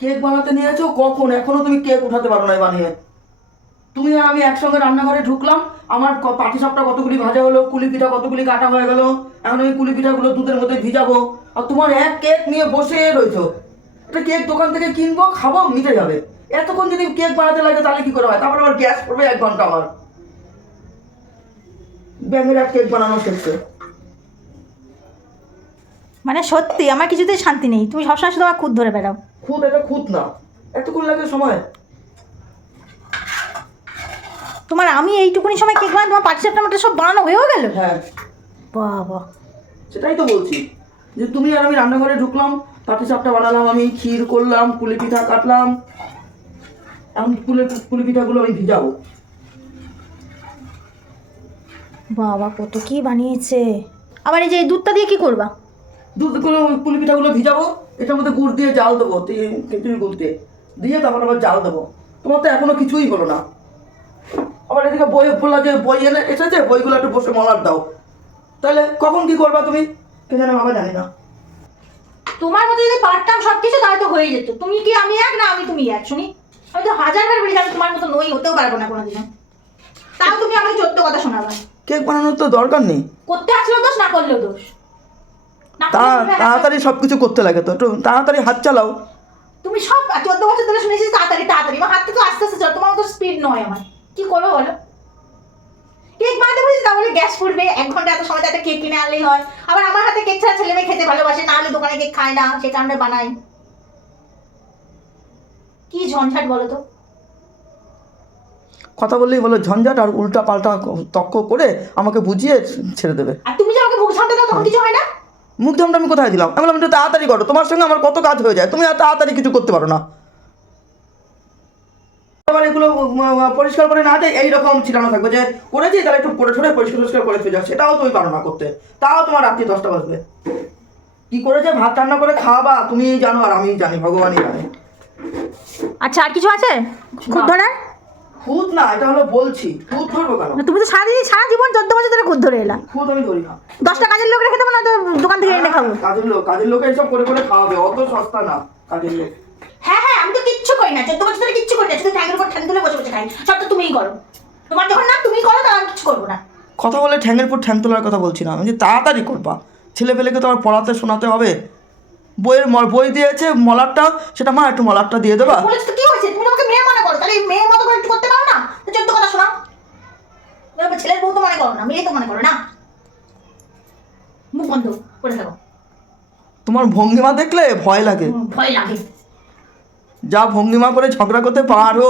Cake বানাতে নিয়েছো? কখন? এখনও তুমি কেক উঠাতে পারো না বানিয়ে। তুমি আর আমি একসঙ্গে রান্নাঘরে ঢুকলাম, আমার পাটি সাপটা কতগুলি ভাজা হলো, কুলি পিঠা কতগুলি কাটা হয়ে গেল, এখন আমি কুলি পিঠাগুলো দুধের মধ্যে ভিজাবো, আর তোমার এক কেক নিয়ে বসে রয়েছো। একটা কেক দোকান থেকে কিনবো, খাব, মিটে যাবে। এতক্ষণ যদি কেক বানাতে লাগে তাহলে কি করে হয়? তারপর আবার গ্যাস পড়বে এক ঘণ্টা আমার ব্যাঙের এক কেক বানানো শেষে। মানে সত্যি, আমার কিছুতেই শান্তি নেই। তুমি সবসময় শুধু আমার খুদ ধরে বেড়াও। খুদ এটা খুদ না। এতক্ষণ লাগে সময়। তোমার আমি এইটুকুনি সময় কেক বানাই তোমার পাটি সাপটা সব বানানো হয়েও গেল? হ্যাঁ। বাবা। সেটাই তো বলছি যে তুমি আর আমি রান্নাঘরে ঢুকলাম পাটি সাপটা বানালাম আমি ক্ষীর করলাম পুলি পিঠা কাটলাম। এখন পুলি পুলি পিঠাগুলো আমি ভিজাবো। বাবা কত কি বানিয়েছে। আবার এই যে দুধটা দিয়ে কি করবা? দুধগুলো পুলি পিঠাগুলো ভিজাবো। এটার মধ্যে গুড় দিয়ে জাল দেবো খিচুড়ি গুড় দিয়ে। দিয়ে তারপর আবার জাল দেবো। তোমার তো এখনও কিছুই হলো না। আবার এদিকে বই বললা যে বই এনে এসেছে বইগুলো একটু বসে মলার দাও। তাহলে কখন কি করবা তুমি? কে জানে বাবা জানি না। তোমার মধ্যে যদি পারতাম সব কিছু তাহলে তো হয়ে যেত। তুমি কি আমি এক না আমি তুমি এক শুনি? আমি তো হাজারবার বলি আমি তোমার মতো নই হতেও পারব না কোনোদিনও। তাও তুমি আমাকে চোদ্দ কথা শোনাবা। কেক বানানোর তো দরকার নেই। করতে আসলেও দোষ না করলেও দোষ। তাড়াতাড়ি সব কিছু করতে লাগে তো। একটু তাড়াতাড়ি হাত চালাও। তুমি সব চোদ্দ বছর ধরে শুনেছি তাড়াতাড়ি তাড়াতাড়ি। আমার হাতে তো আস্তে আস্তে চল তোমার মতো স্পিড নয় আমার। কি করব বলো? কেক বানাতে বলেছি তাহলে গ্যাস ফুটবে। এক ঘণ্টা এত সময় একটা কেক কিনে আনলেই হয়। আবার আমার হাতে কেক ছাড়া ছেলে মেয়ে খেতে ভালোবাসে না হলে দোকানে কেক খায় না সে কারণে বানাই। কি ঝঞ্ঝাট বলো তো? কথা বললেই বলো ঝঞ্ঝাট আর উল্টা পাল্টা তক্ক করে আমাকে বুঝিয়ে ছেড়ে দেবে। আর তুমি যে আমাকে বুক দাও তখন কিছু হয় না? মুখ ধামটা আমি কোথায় দিলাম? আমি বললাম, একটু তাড়াতাড়ি করো, তোমার সঙ্গে আমার কত কাজ হয়ে যায়, তুমি আর তাড়াতাড়ি কিছু করতে পারো না। আবার এগুলো পরিষ্কার করে না এইরকম ছিটানো থাকবে যে, করেছি, তাহলে একটু ঠরে পরিষ্কার পরিষ্কার করে সেটাও তুমি পারো না করতে। তাও তোমার রাত্রি দশটা বাজবে। কি করেছে? ভাত রান্না করে খাওয়াবা? তুমি জানো আর আমি জানি, ভগবানই জানে। আচ্ছা আর কিছু আছে? ধরার? খুদ না এটা হলো বলছি খুদ ধরবো কেন? তুমি তো সারাদিন সারা জীবন চোদ্দ বছর ধরে খুদ ধরে এলা। খুদ আমি ধরি না। দশটা কাজের লোক রেখে দেবো না তো দোকান থেকে এনে খাব। কাজের লোক কাজের লোকে এসব করে করে খাওয়াবে অত সস্তা না কাজের লোক। হ্যাঁ হ্যাঁ আমি তো কিচ্ছু করি না চোদ্দ বছর ধরে কিচ্ছু করি না শুধু ঠ্যাঙ্গের উপর ঠ্যাং তুলে বসে বসে খাই সব তো তুমিই করো। তোমার যখন না তুমি করো তখন আমি কিছু করব না। কথা বলে ঠ্যাঙের পর ঠ্যাং তোলার কথা বলছি না আমি যে তাড়াতাড়ি করবা। ছেলে পেলেকে তো আবার পড়াতে শোনাতে হবে। বইয়ের ম- বই দিয়েছে মলারটা সেটা মা একটু মলারটা দিয়ে দেবা। কি হয়েছে তুমি আমাকে মেয়ে মনে করো তাহলে এই মেয়ের মতো করে একটু করতে পারো না তো চোদ্দ কথা শোনাও আমার ছেলের বউ তো মনে করো না মেয়ে তো মনে করো না? মুখ বন্ধ করে থাকো তোমার ভঙ্গিমা দেখলে ভয় লাগে। ভয় লাগে। যা ভঙ্গিমা করে ঝগড়া করতে পারো।